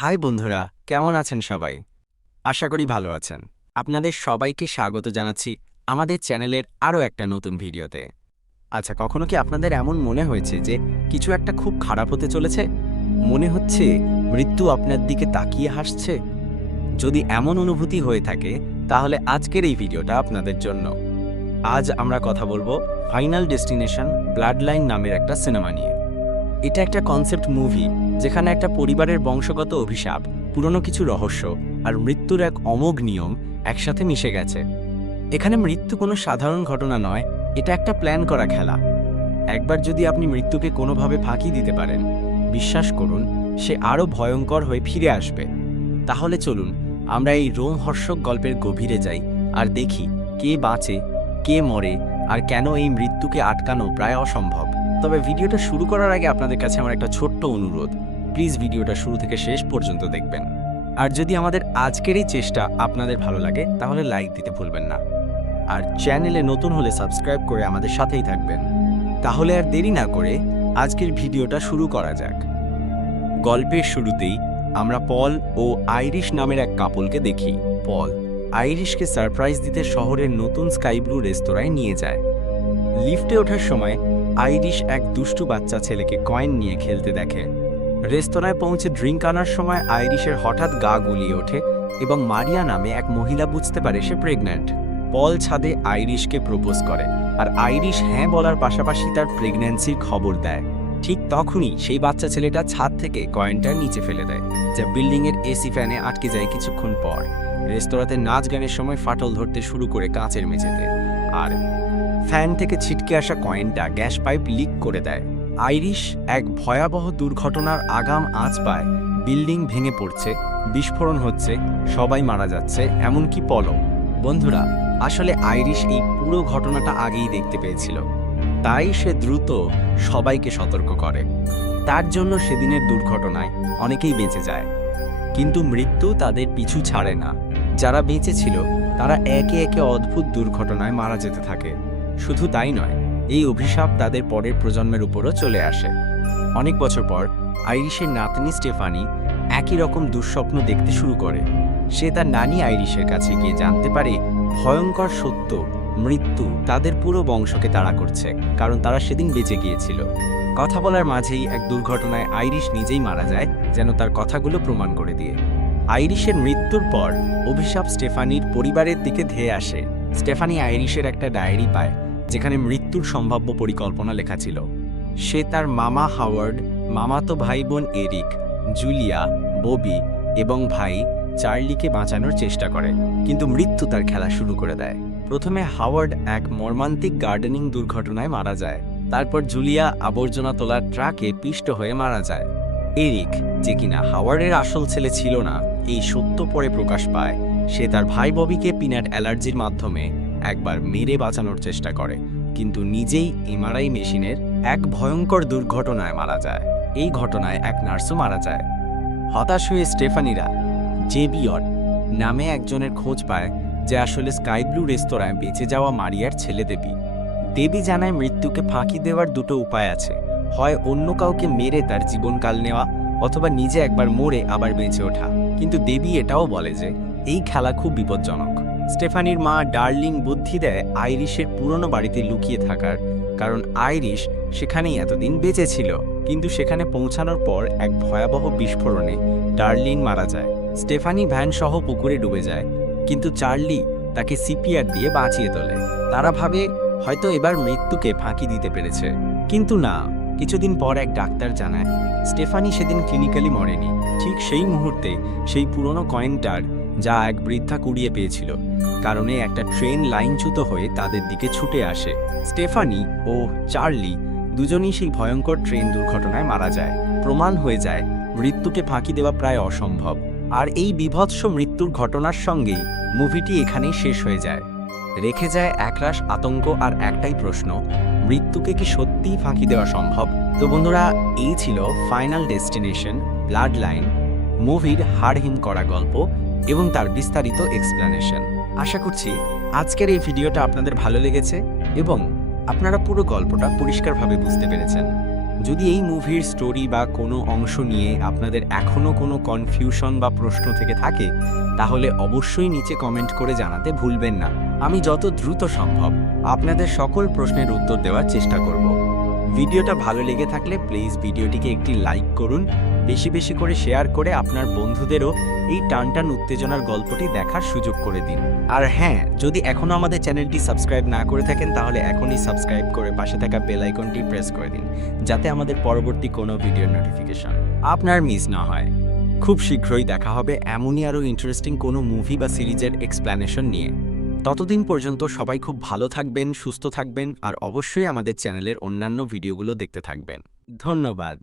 High বন্ধুরা, কেমন আছেন সবাই? আশা করি ভালো আছেন। আপনাদের সবাইকে স্বাগত জানাচ্ছি আমাদের চ্যানেলের আরও একটা নতুন ভিডিওতে। আচ্ছা, কখনো কি আপনাদের এমন মনে হয়েছে যে কিছু একটা খুব খারাপ হতে চলেছে? মনে হচ্ছে মৃত্যু আপনার দিকে তাকিয়ে হাসছে? যদি এমন অনুভূতি হয়ে থাকে, তাহলে আজকের এই ভিডিওটা আপনাদের জন্য। আজ আমরা কথা বলবো ফাইনাল ডেস্টিনেশন ব্লাড লাইন নামের একটা সিনেমা নিয়ে। এটা একটা কনসেপ্ট মুভি যেখানে একটা পরিবারের বংশগত অভিশাপ, পুরনো কিছু রহস্য আর মৃত্যুর এক অমোঘ নিয়ম একসাথে মিশে গেছে। এখানে মৃত্যু কোনো সাধারণ ঘটনা নয়, এটা একটা প্ল্যান করা খেলা। একবার যদি আপনি মৃত্যুকে কোনোভাবে ফাঁকি দিতে পারেন, বিশ্বাস করুন সে আরও ভয়ঙ্কর হয়ে ফিরে আসবে। তাহলে চলুন আমরা এই রোমহর্ষক গল্পের গভীরে যাই আর দেখি কে বাঁচে, কে মরে, আর কেন এই মৃত্যুকে আটকানো প্রায় অসম্ভব। তবে ভিডিওটা শুরু করার আগে আপনাদের কাছে আমার একটা ছোট্ট অনুরোধ, প্লিজ ভিডিওটা শুরু থেকে শেষ পর্যন্ত দেখবেন। আর যদি আমাদের আজকের এই চেষ্টা আপনাদের ভালো লাগে তাহলে লাইক দিতে ভুলবেন না, আর চ্যানেলে নতুন হলে সাবস্ক্রাইব করে আমাদের সাথেই থাকবেন। তাহলে আর দেরি না করে আজকের ভিডিওটা শুরু করা যাক। গল্পের শুরুতেই আমরা পল ও আইরিশ নামের এক কাপলকে দেখি। পল আইরিশকে সারপ্রাইজ দিতে শহরের নতুন স্কাই ব্লু রেস্তোরাঁয় নিয়ে যায়। লিফটে ওঠার সময় আইরিশ এক দুষ্টু বাচ্চা ছেলেকে কয়েন নিয়ে খেলতে দেখে। রেস্তোরাঁয় পৌঁছে ড্রিঙ্ক আনার সময় আইরিশের হঠাৎ গা গুলিয়ে ওঠে এবং মারিয়া নামে এক মহিলা বুঝতে পারে সে প্রেগন্যান্ট। পল ছাদে আইরিশকে প্রপোজ করে, আর আইরিশ হ্যাঁ বলার পাশাপাশি তার প্রেগন্যান্সির খবর দেয়। ঠিক তখনই সেই বাচ্চা ছেলেটা ছাদ থেকে কয়েনটা নিচে ফেলে দেয়, যা বিল্ডিংয়ের এসি ফ্যানে আটকে যায়। কিছুক্ষণ পর রেস্তোরাঁতে নাচ গানের সময় ফাটল ধরতে শুরু করে কাঁচের মেঝেতে, আর ফ্যান থেকে ছিটকে আসা কয়েনটা গ্যাস পাইপ লিক করে দেয়। আইরিশ এক ভয়াবহ দুর্ঘটনার আগাম আঁচ পায়। বিল্ডিং ভেঙে পড়ছে, বিস্ফোরণ হচ্ছে, সবাই মারা যাচ্ছে, এমনকি পলও। বন্ধুরা, আসলে আইরিশ এই পুরো ঘটনাটা আগেই দেখতে পেয়েছিল, তাই সে দ্রুত সবাইকে সতর্ক করে। তার জন্য সেদিনের দুর্ঘটনায় অনেকেই বেঁচে যায়, কিন্তু মৃত্যু তাদের পিছু ছাড়ে না। যারা বেঁচে ছিল তারা একে একে অদ্ভুত দুর্ঘটনায় মারা যেতে থাকে। শুধু তাই নয়, এই অভিশাপ তাদের পরের প্রজন্মের উপরও চলে আসে। অনেক বছর পর আইরিশের নাতনি স্টেফানি একই রকম দুঃস্বপ্ন দেখতে শুরু করে। সে তার নানি আইরিশের কাছে গিয়ে জানতে পারে ভয়ঙ্কর সত্য, মৃত্যু তাদের পুরো বংশকে তাড়া করছে, কারণ তারা সেদিন বেঁচে গিয়েছিল। কথা বলার মাঝেই এক দুর্ঘটনায় আইরিশ নিজেই মারা যায়, যেন তার কথাগুলো প্রমাণ করে দিয়ে। আইরিশের মৃত্যুর পর অভিশাপ স্টেফানির পরিবারের দিকে ধেয়ে আসে। স্টেফানি আইরিশের একটা ডায়েরি পায়, যেখানে মৃত্যুর সম্ভাব্য পরিকল্পনা লেখা ছিল। সে তার মামা হাওয়ার্ড, মামাতো ভাই বোন এরিক, জুলিয়া, ববি এবং ভাই চার্লিকে বাঁচানোর চেষ্টা করে, কিন্তু মৃত্যু তার খেলা শুরু করে দেয়। প্রথমে হাওয়ার্ড এক মর্মান্তিক গার্ডেনিং দুর্ঘটনায় মারা যায়। তারপর জুলিয়া আবর্জনা তোলার ট্রাকে পিষ্ট হয়ে মারা যায়। এরিক, যে কিনা হাওয়ার্ডের আসল ছেলে ছিল না, এই সত্য পরে প্রকাশ পায়। সে তার ভাই ববিকে পিনাট অ্যালার্জির মাধ্যমে একবার মেরে বাঁচানোর চেষ্টা করে, কিন্তু নিজেই এমআরআই মেশিনের এক ভয়ঙ্কর দুর্ঘটনায় মারা যায়। এই ঘটনায় এক নার্সও মারা যায়। হতাশ হয়ে স্টেফানিরা জেবিয়ট নামে একজনের খোঁজ পায়, যে আসলে স্কাই ব্লু রেস্তোরাঁয় বেঁচে যাওয়া মারিয়ার ছেলে দেবী। দেবী জানায় মৃত্যুকে ফাঁকি দেওয়ার দুটো উপায় আছে, হয় অন্য কাউকে মেরে তার জীবনকাল নেওয়া, অথবা নিজে একবার মরে আবার বেঁচে ওঠা। কিন্তু দেবী এটাও বলে যে এই খেলা খুব বিপজ্জনক। স্টেফানির মা ডার্লিং বুদ্ধি দেয় আইরিশের পুরনো বাড়িতে লুকিয়ে থাকার, কারণ আইরিশ সেখানেই এতদিন বেঁচে ছিল। কিন্তু সেখানে পৌঁছানোর পর এক ভয়াবহ বিস্ফোরণে ডার্লিন মারা যায়। স্টেফানি ভ্যান সহ পুকুরে ডুবে যায়, কিন্তু চার্লি তাকে সিপিআর দিয়ে বাঁচিয়ে তোলে। তারা ভাবে হয়তো এবার মৃত্যুকে ফাঁকি দিতে পেরেছে, কিন্তু না। কিছুদিন পর এক ডাক্তার জানায় স্টেফানি সেদিন ক্লিনিক্যালি মরেনি। ঠিক সেই মুহূর্তে সেই পুরনো কয়েনটার, যা এক বৃদ্ধা কুড়িয়ে পেয়েছিল, কারণে একটা ট্রেন লাইনচ্যুত হয়ে তাদের দিকে ছুটে আসে। স্টেফানি ও চার্লি দুজনেই সেই ভয়ঙ্কর ট্রেন দুর্ঘটনায় মারা যায়। প্রমাণ হয়ে যায় মৃত্যুকে ফাঁকি দেওয়া প্রায় অসম্ভব। আর এই বিভৎস মৃত্যুর ঘটনার সঙ্গেই মুভিটি এখানেই শেষ হয়ে যায়। রেখে যায় একরাশ আতঙ্ক আর একটাই প্রশ্ন, মৃত্যুকে কি সত্যিই ফাঁকি দেওয়া সম্ভব? তো বন্ধুরা, এই ছিল ফাইনাল ডেস্টিনেশন ব্লাড লাইন মুভির হাড়হিম করা গল্প এবং তার বিস্তারিত এক্সপ্লেনেশন। আশা করছি আজকের এই ভিডিওটা আপনাদের ভালো লেগেছে এবং আপনারা পুরো গল্পটা পরিষ্কারভাবে বুঝতে পেরেছেন। যদি এই মুভির স্টোরি বা কোনো অংশ নিয়ে আপনাদের এখনও কোনো কনফিউশন বা প্রশ্ন থেকে থাকে তাহলে অবশ্যই নিচে কমেন্ট করে জানাতে ভুলবেন না। আমি যত দ্রুত সম্ভব আপনাদের সকল প্রশ্নের উত্তর দেওয়ার চেষ্টা করব। ভিডিওটা ভালো লেগে থাকলে প্লিজ ভিডিওটিকে একটি লাইক করুন, বেশি বেশি করে শেয়ার করে আপনার বন্ধুদেরও এই টানটান উত্তেজনার গল্পটি দেখার সুযোগ করে দিন। আর হ্যাঁ, যদি এখনও আমাদের চ্যানেলটি সাবস্ক্রাইব না করে থাকেন তাহলে এখনই সাবস্ক্রাইব করে পাশে থাকা বেল আইকনটি প্রেস করে দিন, যাতে আমাদের পরবর্তী কোনো ভিডিওর নোটিফিকেশন আপনার মিস না হয়। খুব শীঘ্রই দেখা হবে এমনই আরও ইন্টারেস্টিং কোনো মুভি বা সিরিজের এক্সপ্ল্যানেশন নিয়ে। ততদিন পর্যন্ত সবাই খুব ভালো থাকবেন, সুস্থ থাকবেন আর অবশ্যই আমাদের চ্যানেলের অন্যান্য ভিডিওগুলো দেখতে থাকবেন। ধন্যবাদ।